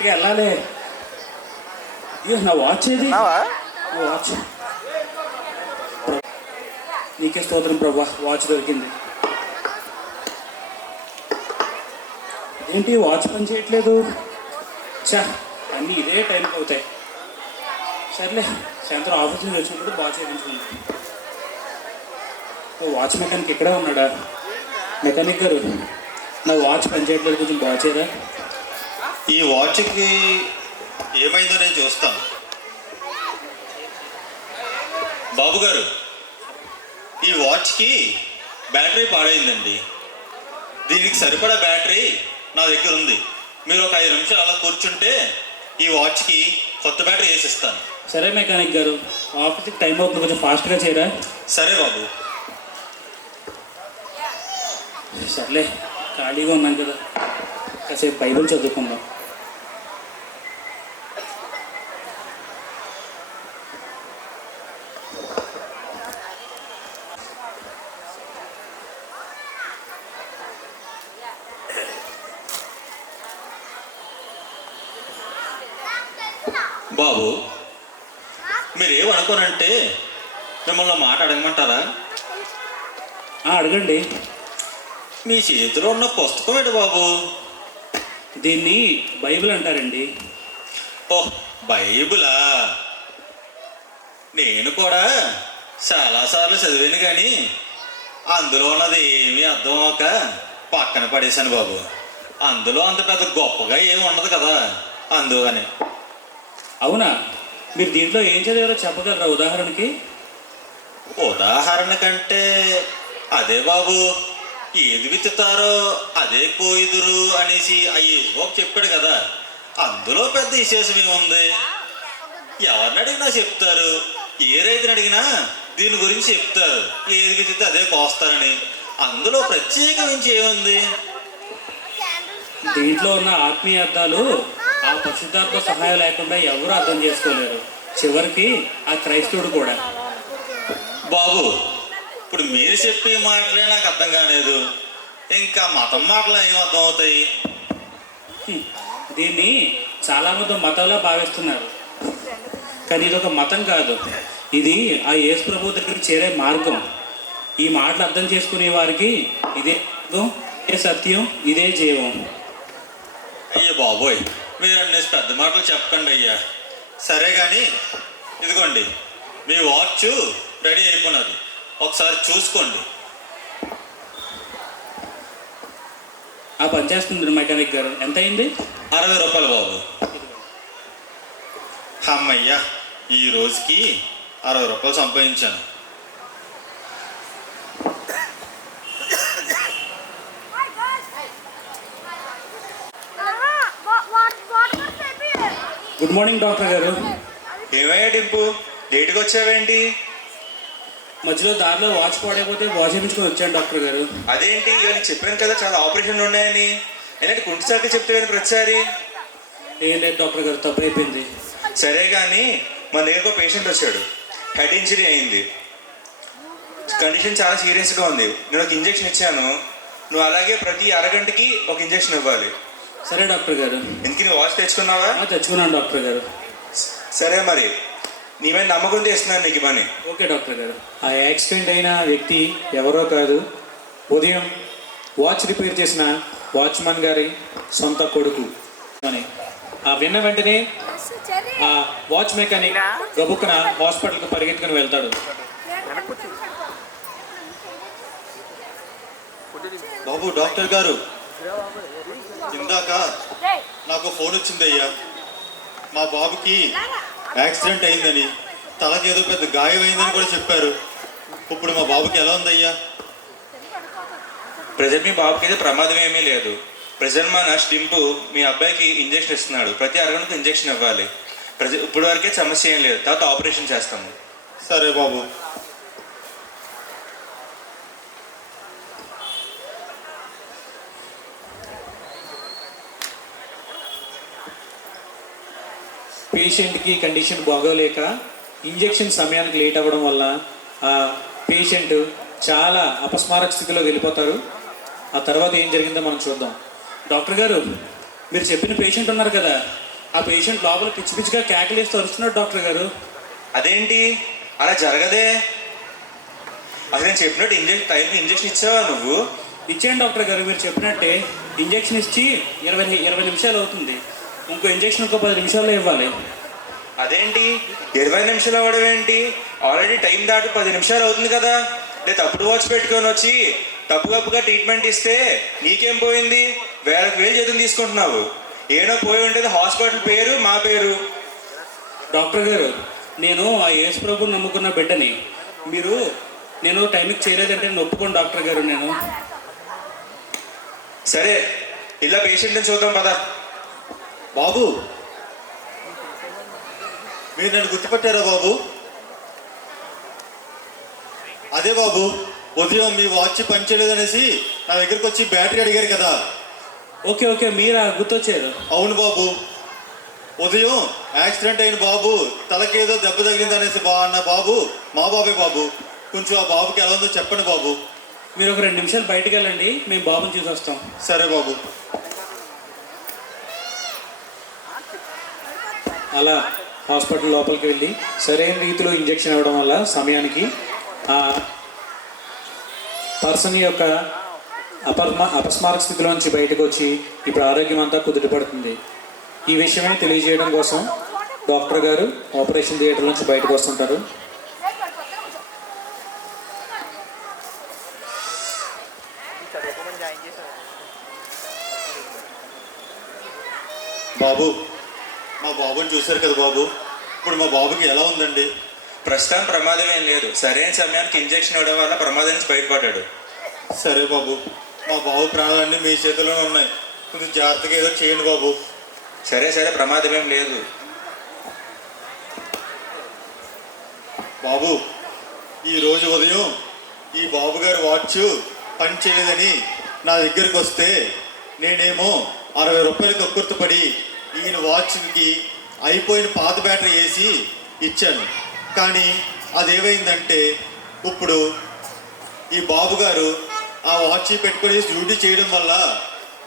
ఫాస్ట్గా వెళ్ళాలి. ఇక నా వాచ్ ఏది? నా వాచ్. నీకే స్తోత్రం ప్రభా, వాచ్ దొరికింది. ఏంటి వాచ్ పని చేయట్లేదు? చా, అన్నీ ఇదే టైంకి అవుతాయి. సర్లే, సాయంత్రం ఆఫీస్ నుంచి వచ్చినప్పుడు వాచ్ చేయించుకుంది. వాచ్ మెకానిక్ ఇక్కడే ఉన్నాడా? మెకానిక్ గారు, నా వాచ్ పని చేయట్లేదు, కొంచెం బాగా చేయరా? ఈ వాచ్కి ఏమైందో నేను చూస్తాను. బాబు గారు, ఈ వాచ్కి బ్యాటరీ పాడైందండి. దీనికి సరిపడా బ్యాటరీ నా దగ్గర ఉంది. మీరు ఒక 5 నిమిషాలు అలా కూర్చుంటే ఈ వాచ్కి కొత్త బ్యాటరీ వేసిస్తాను. సరే మెకానిక్ గారు, ఆఫీస్కి టైం అవుతుంది, కొంచెం ఫాస్ట్గా చేయరా? సరే బాబు. సర్లే, ఖాళీగా ఉన్నాం కదా, కాసేపు బైబిల్ చదువుకుందాం. బాబు, మీరేమనుకోనంటే మిమ్మల్ని మాట అడగమంటారా? అడగండి. మీ చేతిలో ఉన్న పుస్తకం ఏంటి బాబు? దీన్ని బైబిల్ అంటారండి. ఓహ్, బైబిలా? నేను కూడా చాలాసార్లు చదివాను, కానీ అందులో ఉన్నది ఏమీ అర్థం అవ్వక పక్కన పడేశాను బాబు. అందులో అంత పెద్ద గొప్పగా ఏమి ఉండదు కదా, అందుకని. అవునా? మీరు దీంట్లో ఏం చదివారో చెప్పగలరా ఉదాహరణకి? ఉదాహరణ కంటే అదే బాబు, ఏది విత్తుతారో అదే కోయిదురు అనేసి బాబు చెప్పాడు కదా, అందులో పెద్ద విశేషం ఏముంది? ఎవరిని అడిగినా చెప్తారు, ఏ రైతుని అడిగినా దీని గురించి చెప్తారు, ఏది విత్తితే అదే కోస్తారని. అందులో ప్రత్యేకించి ఏముంది? దీంట్లో ఉన్న ఆత్మీయ అర్థాలు ఆ పరిశుద్ధాత్మ సహాయం లేకుండా ఎవరు అర్థం చేసుకోలేరు, చివరికి ఆ క్రైస్తవుడు కూడా. బాబు, ఇప్పుడు మీరు చెప్పే మాటలే నాకు అర్థం కాలేదు, ఇంకా మతం మాటలు ఏం అర్థం అవుతాయి? దీన్ని చాలామంది మతంలా భావిస్తున్నారు, కానీ ఇది ఒక మతం కాదు, ఇది ఆ యేసు ప్రభు దగ్గరికి చేరే మార్గం. ఈ మాటలు అర్థం చేసుకునే వారికి ఇదే మార్గం, ఇదే సత్యం, ఇదే జీవం. అయ్యో బాబోయ్, మీరు అన్నీ పెద్ద మాటలు చెప్పకండి అయ్యా. సరే కానీ ఇదిగోండి, మీ వాచ్ రెడీ అయిపోయినది, ఒకసారి చూసుకోండి. ఆ పని చేస్తుంది మెకానిక్ గారు. ఎంత అయింది? 60 రూపాయలు బాబు. అమ్మయ్యా, ఈ రోజుకి 60 రూపాయలు సంపాదించాను. గుడ్ మార్నింగ్ డాక్టర్ గారు. ఏమయ్యా డింపు, లేటుగా వచ్చావేంటి? మధ్యలో దారిలో వాచ్ పాడైపోతే వాచ్ చేయించుకొని వచ్చాను డాక్టర్ గారు. అదేంటి, నేను చెప్పాను కదా చాలా ఆపరేషన్లు ఉన్నాయని. ఏంటంటే కుంటిసార్లు చెప్తాను ప్రతిసారి. ఏం లేదు డాక్టర్ గారు, తప్పు అయిపోయింది. సరే కానీ మన దగ్గరకు పేషెంట్ వచ్చాడు, హెడ్ ఇంజరీ అయింది, కండిషన్ చాలా సీరియస్గా ఉంది. నేను ఒక ఇంజెక్షన్ ఇచ్చాను, నువ్వు అలాగే ప్రతి అరగంటకి ఒక ఇంజెక్షన్ ఇవ్వాలి. సరే డాక్టర్ గారు. ఎందుకు నువ్వు వాచ్ తెచ్చుకున్నావా? తెచ్చుకున్నాను డాక్టర్ గారు. సరే మరి, నీ మీద నమ్మకం చేస్తున్నాను నీకు పని. ఓకే డాక్టర్ గారు. ఆ యాక్సిడెంట్ అయిన వ్యక్తి ఎవరో కాదు, ఉదయం వాచ్ రిపేర్ చేసిన వాచ్మన్ గారి సొంత కొడుకు అని విన్న వెంటనే ఆ వాచ్ మెకానిక్ గబుక్కున హాస్పిటల్కి పరిగెత్తుకుని వెళ్తాడు. బాబు డాక్టర్ గారు, ఇందాక నాకు ఫోన్ వచ్చింది అయ్యా, మా బాబుకి యాక్సిడెంట్ అయిందని, తలకి ఏదో పెద్ద గాయం అయిందని కూడా చెప్పారు. ఇప్పుడు మా బాబుకి ఎలా ఉందయ్యా? ప్రజెంట్ మీ బాబుకి అయితే ప్రమాదం ఏమీ లేదు. ప్రజెంట్ మా నర్స్ డింపు మీ అబ్బాయికి ఇంజెక్షన్ ఇస్తున్నాడు, ప్రతి అరగంటకు ఇంజెక్షన్ ఇవ్వాలి. ఇప్పుడు వరకే సమస్య ఏం లేదు, తర్వాత ఆపరేషన్ చేస్తాము. సరే బాబు. పేషెంట్కి కండిషన్ బాగోలేక ఇంజెక్షన్ సమయానికి లేట్ అవ్వడం వల్ల ఆ పేషెంట్ చాలా అపస్మారక స్థితిలో వెళ్ళిపోతారు. ఆ తర్వాత ఏం జరిగిందో మనం చూద్దాం. డాక్టర్ గారు, మీరు చెప్పిన పేషెంట్ ఉన్నారు కదా, ఆ పేషెంట్ లోపల పిచ్చి పిచ్చిగా కేకలేస్తూ అరుస్తున్నాడు డాక్టర్ గారు. అదేంటి అలా జరగదే? అసలు నేను చెప్పినట్టు టైంకి ఇంజెక్షన్ ఇచ్చావా నువ్వు? ఇచ్చేయండి డాక్టర్ గారు, మీరు చెప్పినట్టే ఇంజెక్షన్ ఇచ్చి 20 నిమిషాలు అవుతుంది. ఇంకో ఇంజెక్షన్ ఇంకో 10 నిమిషాల్లో ఇవ్వాలి. అదేంటి 20 నిమిషాలు అవ్వడం ఏంటి? ఆల్రెడీ టైం దాటి 10 నిమిషాలు అవుతుంది కదా. నేను తప్పుడు వాచ్ పెట్టుకొని వచ్చి తప్పుగా ట్రీట్మెంట్ ఇస్తే నీకేం పోయింది? వేలకు వేలు చేతులు తీసుకుంటున్నావు. ఏదో పోయి ఉంటుంది హాస్పిటల్ పేరు, మా పేరు. డాక్టర్ గారు, నేను ఆ యేసు ప్రభువుని నమ్ముకున్న బిడ్డని. నేను టైంకి చేయలేదంటే నేను ఒప్పుకోను డాక్టర్ గారు. నేను సరే ఇలా పేషెంట్ని చూద్దాం పద. బాబు, మీరు నన్ను గుర్తుపట్టారా బాబు? అదే బాబు, ఉదయం మీ వాచ్ పనిచేయలేదనేసి నా దగ్గరికి వచ్చి బ్యాటరీ అడిగారు కదా. ఓకే మీరా గుర్తొచ్చారు. అవును బాబు, ఉదయం యాక్సిడెంట్ అయిన బాబు తలకేదో దెబ్బ తగిలింది అనేసి అన్న బాబు మా బాబే బాబు. కొంచెం ఆ బాబుకి ఎలా ఉందో చెప్పండి బాబు. మీరు ఒక 2 నిమిషాలు బయటికి వెళ్ళండి, మేము బాబుని చూసి వస్తాం. సరే బాబు. అలా హాస్పిటల్ లోపలికి వెళ్ళి సరైన రీతిలో ఇంజెక్షన్ ఇవ్వడం వల్ల సమయానికి ఆ పర్సన్ యొక్క అపస్మారక స్థితిలోంచి బయటకు వచ్చి ఇప్పుడు ఆరోగ్యం అంతా కుదుటపడుతుంది. ఈ విషయమే తెలియజేయడం కోసం డాక్టర్ గారు ఆపరేషన్ థియేటర్ నుంచి బయటకు వస్తుంటారు. బాబు, మా బాబుని చూశారు కదా బాబు, ఇప్పుడు మా బాబుకి ఎలా ఉందండి? ప్రస్తుతం ప్రమాదం ఏం లేదు. సరైన సమయానికి ఇంజెక్షన్ ఇవ్వడం వల్ల ప్రమాదం నుంచి బయటపడ్డాడు. సరే బాబు, మా బాబు ప్రాణాలన్నీ మీ చేతిలోనే ఉన్నాయి. కొంచెం జాగ్రత్తగా ఏదో చేయండి బాబు. సరే ప్రమాదం ఏం లేదు. బాబు, ఈరోజు ఉదయం ఈ బాబు గారి వాచ్ పని చేయలేదని నా దగ్గరికి వస్తే నేనేమో 60 రూపాయలు కక్కుర్తిపడి ఈయన వాచ్కి అయిపోయిన పాత బ్యాటరీ వేసి ఇచ్చాను. కానీ అదేమైందంటే ఇప్పుడు ఈ బాబు గారు ఆ వాచ్ పెట్టుకొని డ్యూటీ చేయడం వల్ల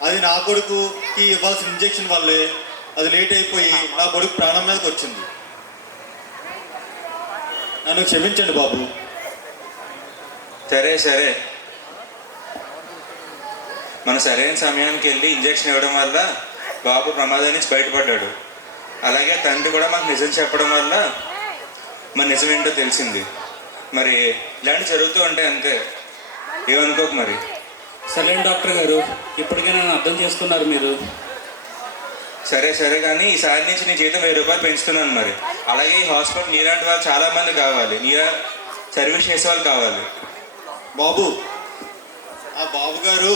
అది నా కొడుకుకి ఇవ్వాల్సిన ఇంజెక్షన్ వల్లే అది లేట్ అయిపోయి నా కొడుకు ప్రాణం మీదకి వచ్చింది. నన్ను క్షమించండి బాబు. సరే మనం సరైన సమయానికి వెళ్ళి ఇంజెక్షన్ ఇవ్వడం వల్ల బాబు ప్రమాదం నుంచి బయటపడ్డాడు. అలాగే తండ్రి కూడా మాకు నిజం చెప్పడం వల్ల మన నిజం ఏంటో తెలిసింది. మరి ఇలాంటి జరుగుతూ ఉంటాయి అంతే, ఏమనుకోకు మరి. సరే డాక్టర్ గారు, ఇప్పటికైనా నన్ను అర్థం చేసుకున్నారు మీరు. సరే కానీ ఈసారి నుంచి నీ జీతం 1000 రూపాయలు పెంచుతున్నాను మరి. అలాగే ఈ హాస్పిటల్ నీలాంటి వాళ్ళు చాలామంది కావాలి, నీలా సర్వీస్ చేసే వాళ్ళు కావాలి. బాబు, ఆ బాబు గారు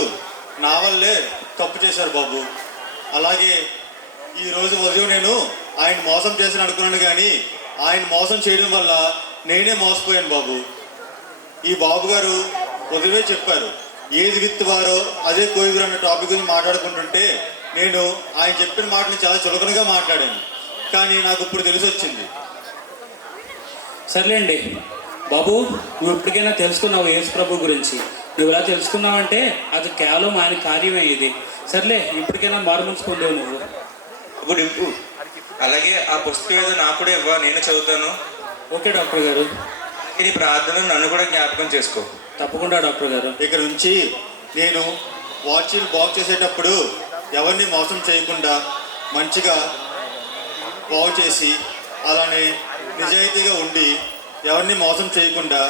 నా వల్లే తప్పు చేశారు బాబు. అలాగే ఈరోజు ఉదయం నేను ఆయన మోసం చేసిన అనుకున్నాను, కానీ ఆయన మోసం చేయడం వల్ల నేనే మోసపోయాను బాబు. ఈ బాబు గారు ఉదయమే చెప్పారు, ఏది విత్తువారో అదే కోయుదురు అనే టాపిక్ గురించి మాట్లాడుకుంటుంటే నేను ఆయన చెప్పిన మాటని చాలా చులకనగా మాట్లాడాను. కానీ నాకు ఇప్పుడు తెలిసి వచ్చింది. సర్లేండి బాబు, నువ్వు ఇప్పటికైనా తెలుసుకున్నావు యేసు ప్రభు గురించి. నువ్వు ఇలా తెలుసుకున్నావంటే అది కేవలం ఆయన కార్యమే ఇది. సర్లే, ఇప్పటికైనా మారుమనసు పొందావు నువ్వు. ఇప్పుడు అలాగే ఆ పుస్తకం ఏదో నాకు కూడా ఇవ్వ, నేను చదువుతాను. ఓకే డాక్టర్ గారు. ఈ ప్రార్థనలు నన్ను కూడా జ్ఞాపకం చేసుకో. తప్పకుండా డాక్టర్ గారు. ఇక నుంచి నేను వాచ్లు బాగు చేసేటప్పుడు ఎవరిని మోసం చేయకుండా మంచిగా బాగు చేసి అలానే నిజాయితీగా ఉండి ఎవరిని మోసం చేయకుండా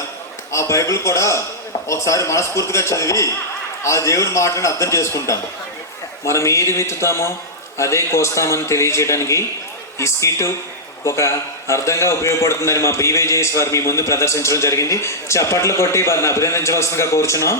ఆ బైబిల్ కూడా ఒకసారి మనస్ఫూర్తిగా చదివి ఆ దేవుని మాటలను అర్థం చేసుకుంటాను. మనం ఏది విత్తుతామో అదే కోస్తామని తెలియజేయడానికి ఈ స్కిట్ ఒక అర్థంగా ఉపయోగపడుతుందని మా బీవైజేఎస్ వారు మీ ముందు ప్రదర్శించడం జరిగింది. చప్పట్లు కొట్టి వారిని అభినందించవలసిందిగా కోరుచున్నాం.